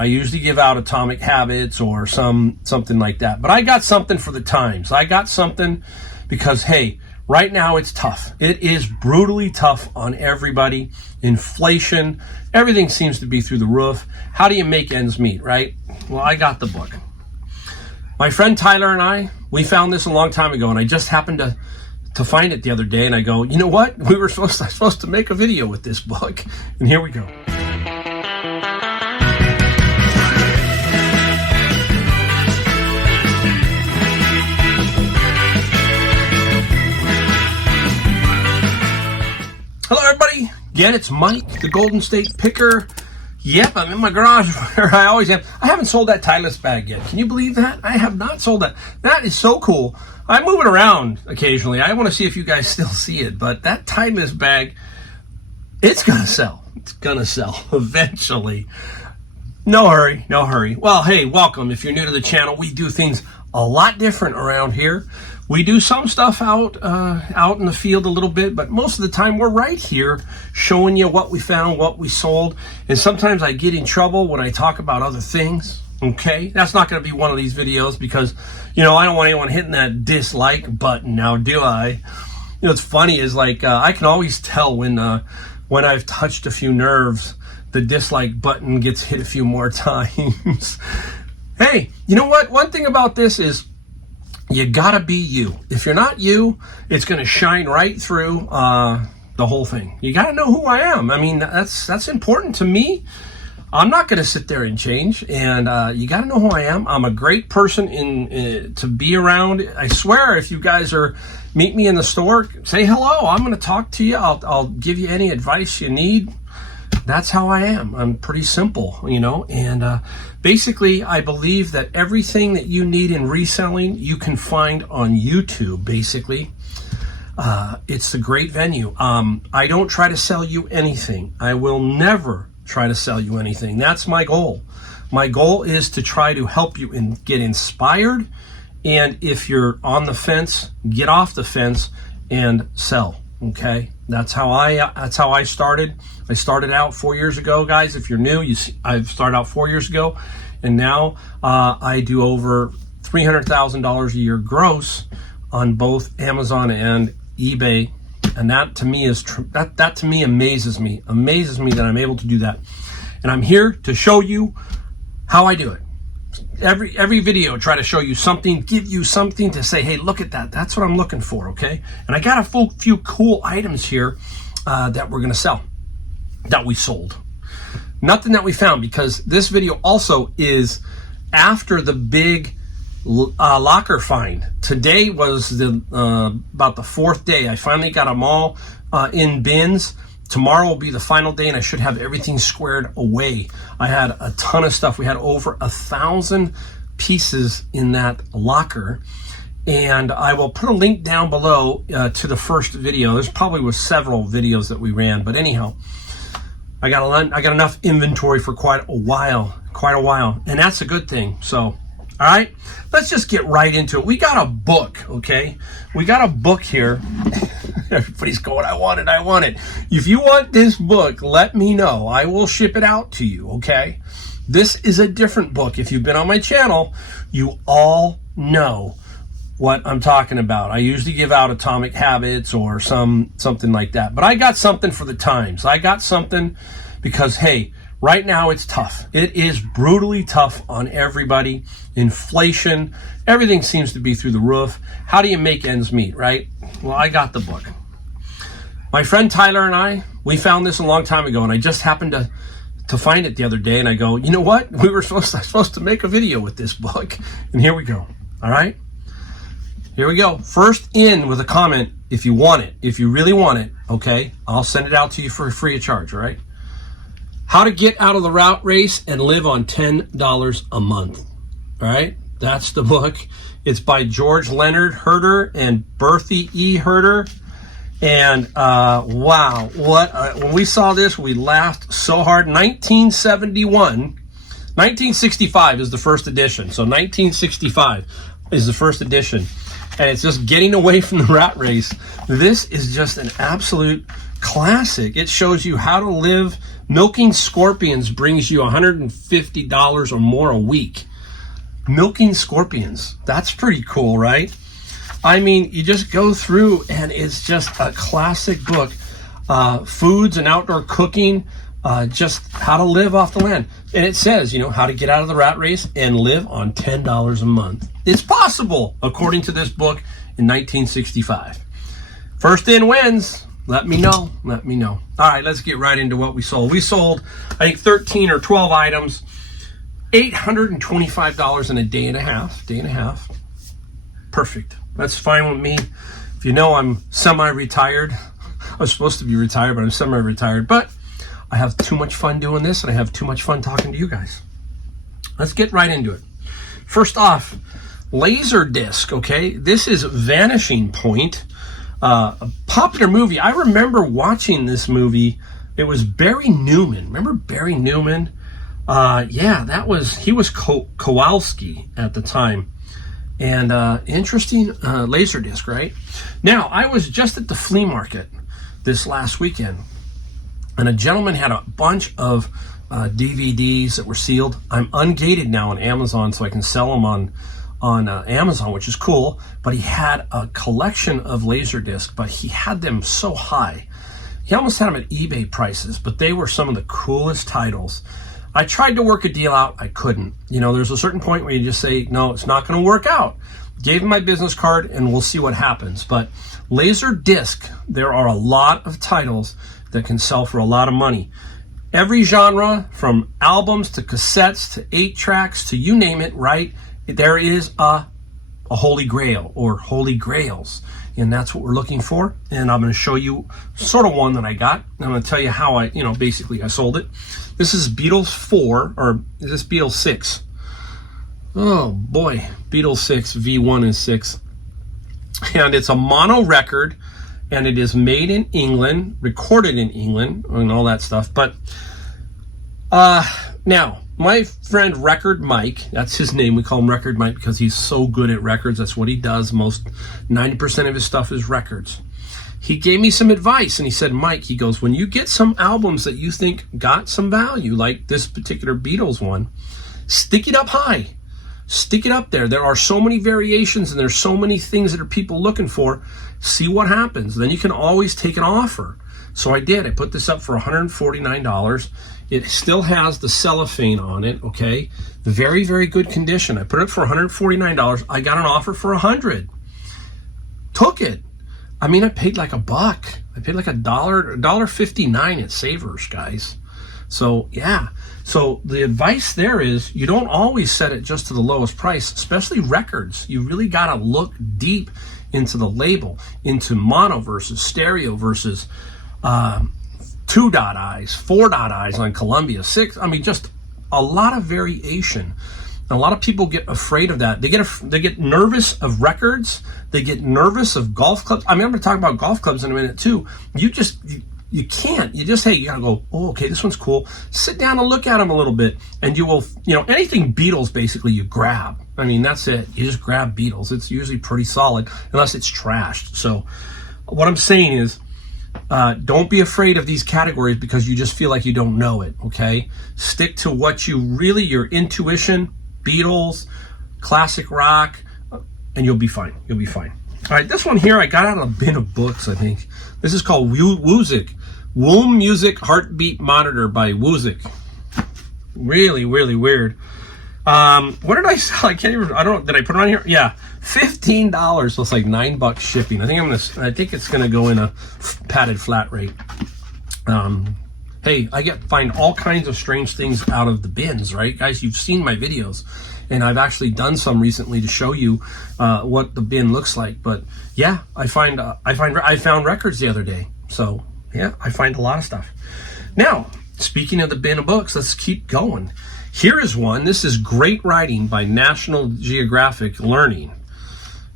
I usually give out Atomic Habits or something like that. But I got something for the times. I got something because, hey, right now it's tough. It is brutally tough on everybody. Inflation, everything seems to be through the roof. How do you make ends meet, right? Well, I got the book. My friend Tyler and I, we found this a long time ago, and I just happened to find it the other day, and I go, you know what? We were supposed to make a video with this book, and here we go. Hello, everybody. Again, it's Mike, the Golden State Picker. Yep, I'm in my garage where I always am. I haven't sold that Titleist bag yet. Can you believe that? I have not sold that. That is so cool. I move it around occasionally. I want to see if you guys still see it. But that Titleist bag, it's going to sell. It's going to sell eventually. No hurry, no hurry. Well, hey, welcome. If you're new to the channel, we do things a lot different around here. We do some stuff out in the field a little bit, but most of the time we're right here showing you what we found, what we sold. And sometimes I get in trouble when I talk about other things, okay? That's not going to be one of these videos because, you know, I don't want anyone hitting that dislike button now, do I? You know, what's funny is like I can always tell when I've touched a few nerves, the dislike button gets hit a few more times. Hey, you know what? One thing about this is, you gotta be you. If you're not you, it's gonna shine right through the whole thing. You gotta know who I am. I mean, that's important to me. I'm not gonna sit there and change, and you gotta know who I am. I'm a great person to be around. I swear, if you guys meet me in the store, say hello. I'm gonna talk to you. I'll give you any advice you need. That's how I am. I'm pretty simple, you know, and basically I believe that everything that you need in reselling, you can find on YouTube, basically. It's a great venue. I don't try to sell you anything. I will never try to sell you anything. That's my goal. My goal is to try to help you and get inspired, and if you're on the fence, get off the fence and sell. Okay, that's how I started. I started out 4 years ago, guys. If you're new, I've started out 4 years ago, and now I do over $300,000 a year gross on both Amazon and eBay, and that to me is that to me amazes me that I'm able to do that. And I'm here to show you how I do it. Every video, try to show you something, give you something to say, hey, look at that. That's what I'm looking for, okay? And I got a few cool items here that we're going to sell, that we sold. Nothing that we found, because this video also is after the big locker find. Today was about the fourth day. I finally got them all in bins. Tomorrow will be the final day, and I should have everything squared away. I had a ton of stuff. We had over 1,000 pieces in that locker, and I will put a link down below to the first video. There's probably was several videos that we ran, but anyhow, I got enough inventory for quite a while, and that's a good thing. So, all right, let's just get right into it. We got a book, okay? We got a book here. Everybody's going, I want it. If you want this book, let me know. I will ship it out to you, okay? This is a different book. If you've been on my channel, you all know what I'm talking about. I usually give out Atomic Habits or something like that. But I got something for the times. I got something because, hey, right now it's tough. It is brutally tough on everybody. Inflation, everything seems to be through the roof. How do you make ends meet, right? Well, I got the book. My friend Tyler and I, we found this a long time ago, and I just happened to find it the other day, and I go, you know what? We were supposed to make a video with this book, and here we go. All right? Here we go. First in with a comment if you want it. If you really want it, okay? I'll send it out to you for free of charge, all right? How to get out of the rat race and live on $10 a month. All right? That's the book. It's by George Leonard Herder and Bertha E. Herder. And wow, when we saw this, we laughed so hard. 1965 is the first edition. So 1965 is the first edition. And it's just getting away from the rat race. This is just an absolute classic. It shows you how to live Milking scorpions brings you $150 or more a week. Milking scorpions. That's pretty cool, right? I mean, you just go through and it's just a classic book. Foods and outdoor cooking, just how to live off the land. And it says, you know, how to get out of the rat race and live on $10 a month. It's possible, according to this book in 1965. First in wins. Let me know. Let me know. All right, let's get right into what we sold. We sold, I think, 13 or 12 items, $825 in a day and a half. Perfect. That's fine with me. If you know, I'm semi-retired. I was supposed to be retired, but I'm semi-retired. But I have too much fun doing this, and I have too much fun talking to you guys. Let's get right into it. First off, Laserdisc, okay? This is Vanishing Point, a popular movie. I remember watching this movie. It was Barry Newman. Remember Barry Newman? He was Kowalski at the time. And interesting Laserdisc, right? Now, I was just at the flea market this last weekend, and a gentleman had a bunch of DVDs that were sealed. I'm ungated now on Amazon, so I can sell them on Amazon, which is cool. But he had a collection of Laserdisc, but he had them so high. He almost had them at eBay prices, but they were some of the coolest titles. I tried to work a deal out. I couldn't. You know, there's a certain point where you just say, no, it's not going to work out. Gave him my business card, and we'll see what happens. But Laserdisc, there are a lot of titles that can sell for a lot of money. Every genre, from albums to cassettes to 8-tracks to you name it, right? There is a holy grail or holy grails. And that's what we're looking for. And I'm going to show you sort of one that I got. I'm going to tell you how basically I sold it. This is Beatles 4, or is this Beatles 6? Oh boy, Beatles 6, V1 is 6. And it's a mono record, and it is made in England, recorded in England, and all that stuff. But now, my friend Record Mike, that's his name. We call him Record Mike because he's so good at records. That's what he does. 90% of his stuff is records. He gave me some advice, and he said, Mike, he goes, when you get some albums that you think got some value, like this particular Beatles one, stick it up high. Stick it up there. There are so many variations, and there's so many things that are people looking for. See what happens. Then you can always take an offer. So I did. I put this up for $149. It still has the cellophane on it, okay? Very, very good condition. I put it for $149. I got an offer for $100. Took it. I mean, I paid like $1. I paid like $1.59 at Savers, guys. So, yeah. So the advice there is you don't always set it just to the lowest price, especially records. You really got to look deep into the label, into mono versus stereo versus 2.eyes, 4.eyes on Columbia, 6. I mean, just a lot of variation. A lot of people get afraid of that. They get nervous of records. They get nervous of golf clubs. I mean, I'm going to talk about golf clubs in a minute too. You can't. You just, hey, you got to go, oh, okay, this one's cool. Sit down and look at them a little bit, and you will, anything Beatles basically you grab. I mean, that's it. You just grab Beatles. It's usually pretty solid unless it's trashed. So what I'm saying is, don't be afraid of these categories because you just feel like you don't know it, okay? Stick to what your intuition, Beatles, classic rock, and you'll be fine. You'll be fine. All right, this one here I got out of a bin of books, I think. This is called Woozik. Womb Music Heartbeat Monitor by Woozik. Really, really weird. What did I sell? I can't even, I don't know, did I put it on here? Yeah, $15, so it's like $9 shipping. I think it's gonna go in a padded flat rate. Hey, I find all kinds of strange things out of the bins, right? Guys, you've seen my videos, and I've actually done some recently to show you what the bin looks like. But yeah, I found records the other day. So yeah, I find a lot of stuff. Now, speaking of the bin of books, let's keep going. Here is one. This is Great Writing by National Geographic Learning.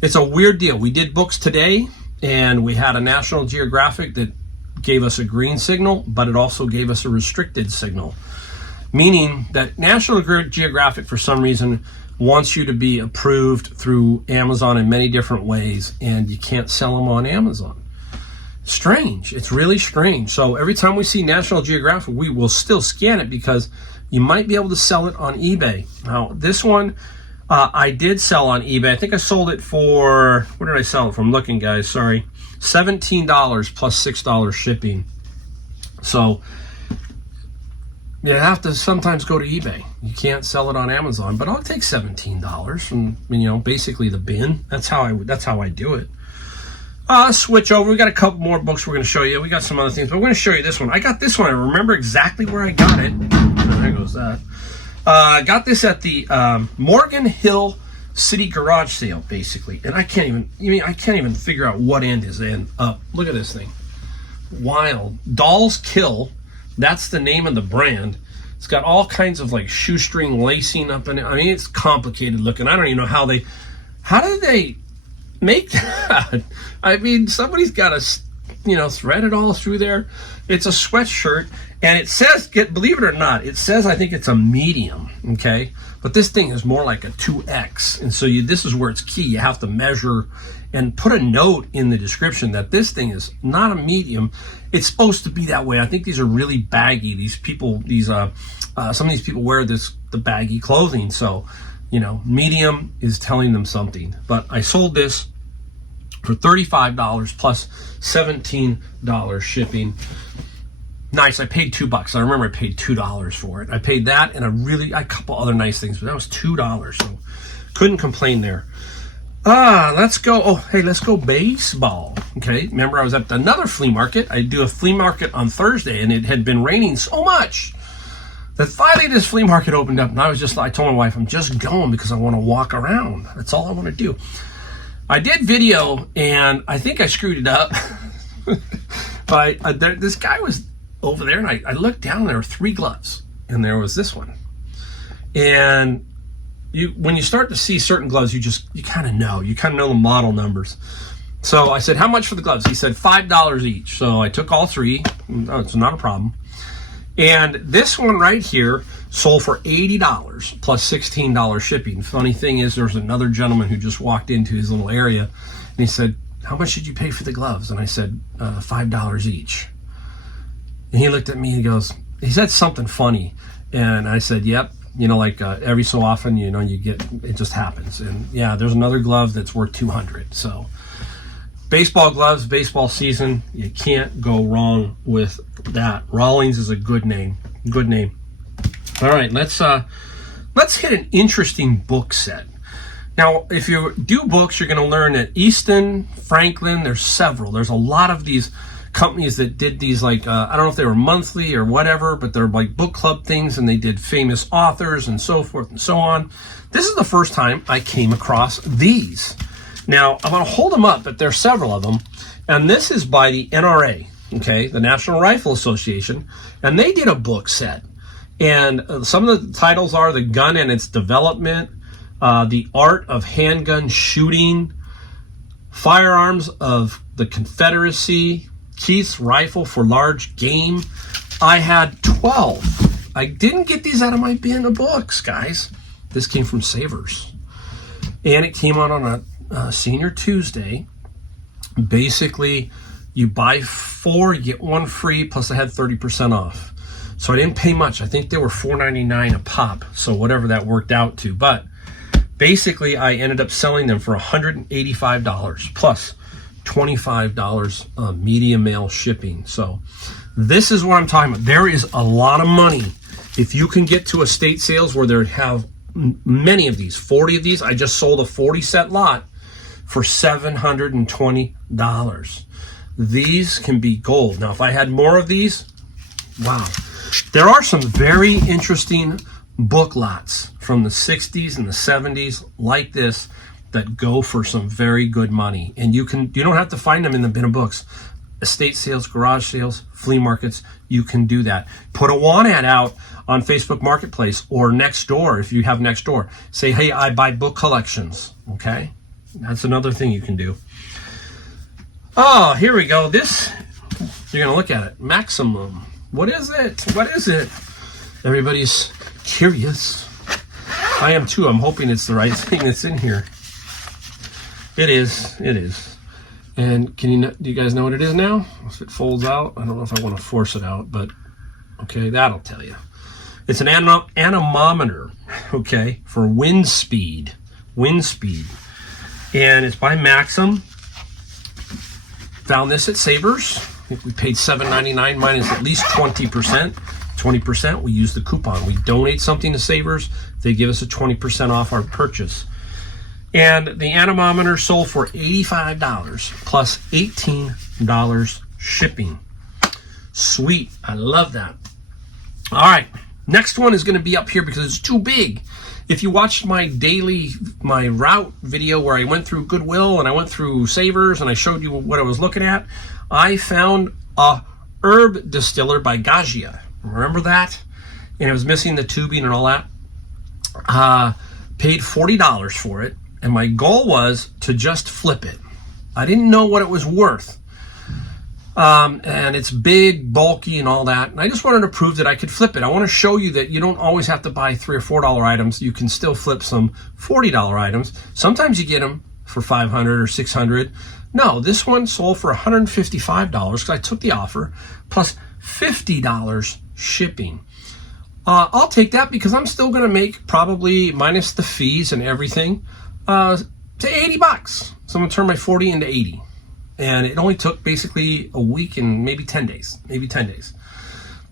It's a weird deal. We did books today, and we had a National Geographic that gave us a green signal, but it also gave us a restricted signal, meaning that National Geographic, for some reason, wants you to be approved through Amazon in many different ways, and you can't sell them on Amazon. strange. It's really strange. So every time we see National Geographic, we will still scan it because you might be able to sell it on eBay. Now, this one I did sell on eBay. I think I sold it for, what did I sell it from? Looking, guys, sorry. $17 plus $6 shipping. So you have to sometimes go to eBay. You can't sell it on Amazon, but I'll take $17 from, you know, basically the bin. That's how I do it. Switch over. We got a couple more books we're going to show you. We got some other things, but we're going to show you this one. I got this one. I remember exactly where I got it. Oh, there goes that. I got this at the Morgan Hill City Garage Sale, basically, and I can't even figure out what end is end up. Look at this thing. Wild Dolls Kill. That's the name of the brand. It's got all kinds of like shoestring lacing up in it. I mean, it's complicated looking. I don't even know how did they make that? I mean, somebody's got to, you know, thread it all through there. It's a sweatshirt, and it says, believe it or not, it says, I think it's a medium, okay? But this thing is more like a 2X, and so this is where it's key. You have to measure and put a note in the description that this thing is not a medium. It's supposed to be that way. I think these are really baggy. These people, some of these people wear the baggy clothing, so, you know, medium is telling them something. But I sold this for $35 plus $17 shipping. Nice. I paid $2. I remember I paid $2 for it. I paid that and a couple other nice things, but that was $2, so couldn't complain there. Let's go. Oh, hey, let's go baseball. Okay, remember I was at another flea market. I do a flea market on Thursday, and it had been raining so much that finally this flea market opened up, and I told my wife, I'm just going because I want to walk around. That's all I want to do. I did video, and I think I screwed it up. But this guy was over there, and I looked down, and there were 3 gloves, and there was this one. And when you start to see certain gloves, you kind of know. You kind of know the model numbers. So I said, how much for the gloves? He said $5 each. So I took all 3. Oh, it's not a problem. And this one right here sold for $80 plus $16 shipping. Funny thing is, there's another gentleman who just walked into his little area, and he said, how much did you pay for the gloves? And I said, $5 each. And he looked at me and he said something funny. And I said, yep. You know, like every so often, you know, it just happens. And yeah, there's another glove that's worth $200. So baseball gloves, baseball season, you can't go wrong with that. Rawlings is a good name. Good name. All right, let's hit an interesting book set. Now, if you do books, you're going to learn that Easton, Franklin, there's several. There's a lot of these companies that did these, like, I don't know if they were monthly or whatever, but they're like book club things, and they did famous authors and so forth and so on. This is the first time I came across these. Now, I'm going to hold them up, but there's several of them. And this is by the NRA, okay, the National Rifle Association, and they did a book set. And some of the titles are The Gun and Its Development, The Art of Handgun Shooting, Firearms of the Confederacy, Keith's Rifle for Large Game. I had 12. I didn't get these out of my bin of books, guys. This came from Savers. And it came out on a Senior Tuesday. Basically, you buy 4, you get 1 free, plus I had 30% off. So I didn't pay much. I think they were $4.99 a pop, so whatever that worked out to. But basically, I ended up selling them for $185 plus $25 media mail shipping. So this is what I'm talking about. There is a lot of money if you can get to estate sales where they have many of these, 40 of these. I just sold a 40 set lot for $720. These can be gold. Now, if I had more of these, wow. There are some very interesting book lots from the 60s and the 70s like this that go for some very good money. And you don't have to find them in the bin of books. Estate sales, garage sales, flea markets, you can do that. Put a want ad out on Facebook Marketplace or Nextdoor if you have Nextdoor. Say, hey, I buy book collections, okay? That's another thing you can do. Oh, here we go. This, you're going to look at it. Maximum. What is it? What is it? Everybody's curious. I am too. I'm hoping it's the right thing that's in here. It is. It is. And do you guys know what it is now? If it folds out, I don't know if I want to force it out, but okay, that'll tell you. It's an anemometer, okay, for wind speed. And it's by Maxim. Found this at Savers. I think we paid $7.99 minus at least 20%. 20%, we use the coupon. We donate something to Savers, they give us a 20% off our purchase. And the anemometer sold for $85 plus $18 shipping. Sweet, I love that. All right, next one is going to be up here because it's too big. If you watched my route video where I went through Goodwill and I went through Savers and I showed you what I was looking at, I found a herb distiller by Gaggia. Remember that? And it was missing the tubing and all that. Paid $40 for it, and my goal was to just flip it. I didn't know what it was worth. And it's big, bulky, and all that. And I just wanted to prove that I could flip it. I want to show you that you don't always have to buy $3 or $4 items. You can still flip some $40 items. Sometimes you get them for $500 or $600. No, this one sold for $155 because I took the offer, plus $50 shipping. I'll take that because I'm still going to make, probably minus the fees and everything, to $80. So I'm going to turn my 40 into 80. And it only took basically a week and maybe 10 days.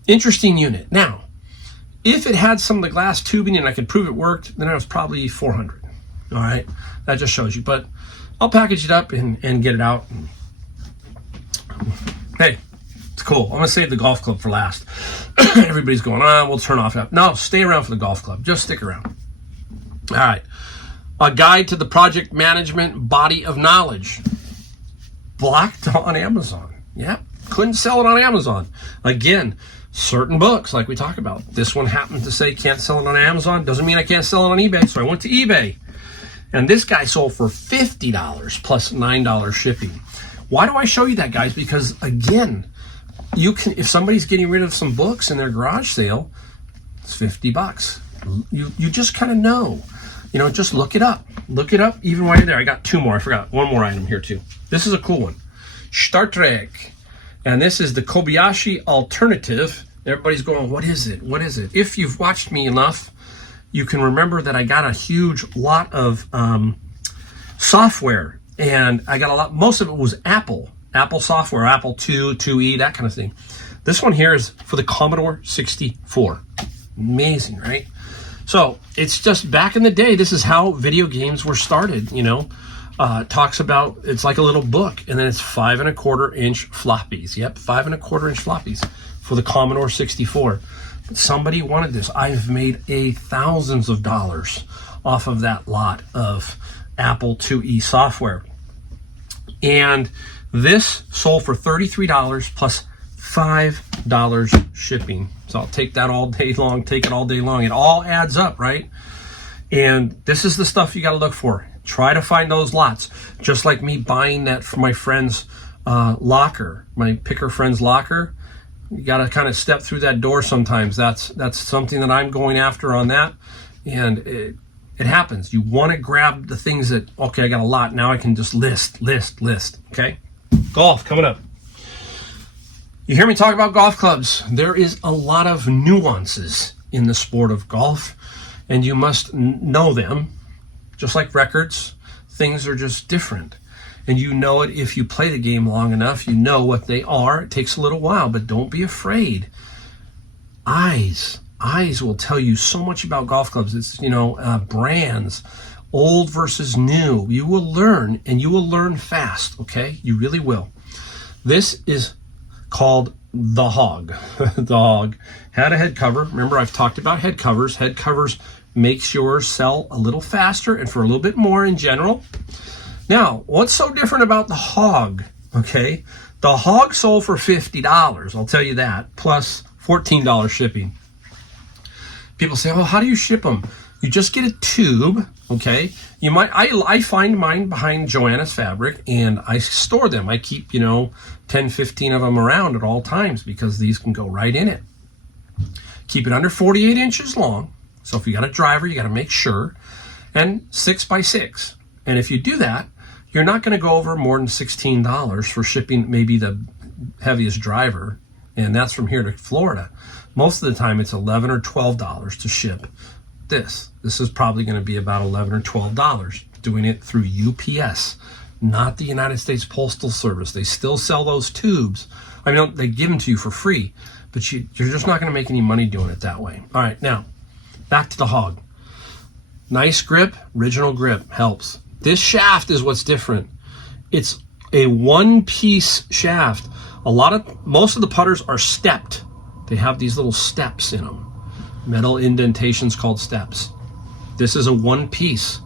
Interesting unit. Now, if it had some of the glass tubing and I could prove it worked, then it was probably $400. All right, that just shows you. But I'll package it up and get it out. Hey, it's cool. I'm going to save the golf club for last. Everybody's going, we'll turn off that. No, stay around for the golf club. Just stick around. All right. A guide to the project management body of knowledge. Blocked on Amazon. Yep. Couldn't sell it on Amazon. Again, certain books, like we talk about. This one happened to say can't sell it on Amazon. Doesn't mean I can't sell it on eBay. So I went to eBay. And this guy sold for $50 plus $9 shipping. Why do I show you that, guys? Because again, you can, if somebody's getting rid of some books in their garage sale, it's $50. You just kind of know. You know, just look it up. Look it up even while you're there. I got two more. I forgot one more item here too. This is a cool one. Star Trek. And this is the Kobayashi Alternative. Everybody's going, what is it? What is it? If you've watched me enough, you can remember that I got a huge lot of software. And I got a lot, most of it was Apple software, Apple II, IIe, that kind of thing. This one here is for the Commodore 64. Amazing, right? So it's just back in the day, this is how video games were started, you know. Talks about, it's like a little book, and then it's 5 1/4 inch floppies. Yep, 5 1/4 inch floppies for the Commodore 64. But somebody wanted this. I've made thousands of dollars off of that lot of Apple IIe software. And this sold for $33 plus $5 shipping. So I'll take that all day long, take it all day long. It all adds up, right? And this is the stuff you got to look for. Try to find those lots. Just like me buying that for my friend's locker, my picker friend's locker. You got to kind of step through that door sometimes. That's something that I'm going after on that. And it happens. You want to grab the things that, okay, I got a lot. Now I can just list. Okay? Golf coming up. You hear me talk about golf clubs. There is a lot of nuances in the sport of golf, and you must know them. Just like records, things are just different. And you know it if you play the game long enough. You know what they are. It takes a little while, but don't be afraid. Eyes will tell you so much about golf clubs. It's, brands, old versus new. You will learn, and you will learn fast, okay? You really will. This is called the Hog. The Hog had a head cover. Remember, I've talked about head covers. Head covers makes yours sell a little faster and for a little bit more in general. Now, what's so different about the Hog? Okay, the Hog sold for $50. I'll tell you that, plus $14 shipping. People say, "Oh, how do you ship them?" You just get a tube. Okay, you might. I find mine behind Joanna's Fabric, and I store them. I keep 10, 15 of them around at all times because these can go right in it. Keep it under 48 inches long. So if you got a driver, you got to make sure, and 6 by 6. And if you do that, you're not going to go over more than $16 for shipping maybe the heaviest driver, and that's from here to Florida. Most of the time it's $11 or $12 to ship this. This is probably going to be about $11 or $12 doing it through UPS, not the United States Postal Service. They still sell those tubes. I mean, they give them to you for free, but you're just not going to make any money doing it that way. All right, now back to the hog. Nice grip, original grip helps. This shaft is what's different. It's a one-piece shaft. Most of the putters are stepped. They have these little steps in them. Metal indentations called steps. This is a one piece.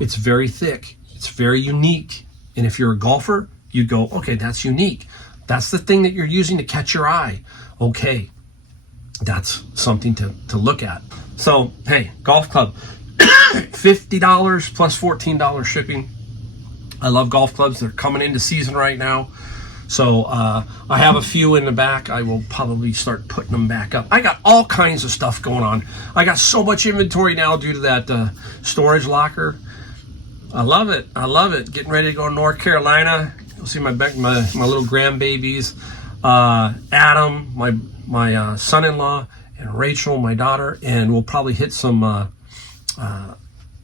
It's very thick. It's very unique. And if you're a golfer, you go, okay, that's unique. That's the thing that you're using to catch your eye. Okay, that's something to look at. So, hey, golf club, $50 plus $14 shipping. I love golf clubs. They're coming into season right now. So I have a few in the back. I will probably start putting them back up. I got all kinds of stuff going on. I got so much inventory now due to that storage locker. I love it. I love it. Getting ready to go to North Carolina. You'll see my little grandbabies. Adam, my son-in-law, and Rachel, my daughter. And we'll probably hit some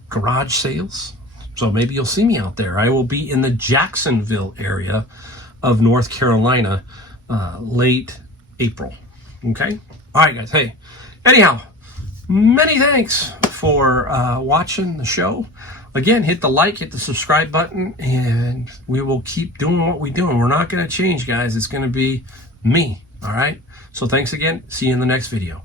garage sales. So maybe you'll see me out there. I will be in the Jacksonville area of North Carolina late April. Okay? All right, guys. Hey, anyhow, many thanks for watching the show. Again, hit the like, hit the subscribe button, and we will keep doing what we're doing. We're not going to change, guys. It's going to be me. All right? So thanks again. See you in the next video.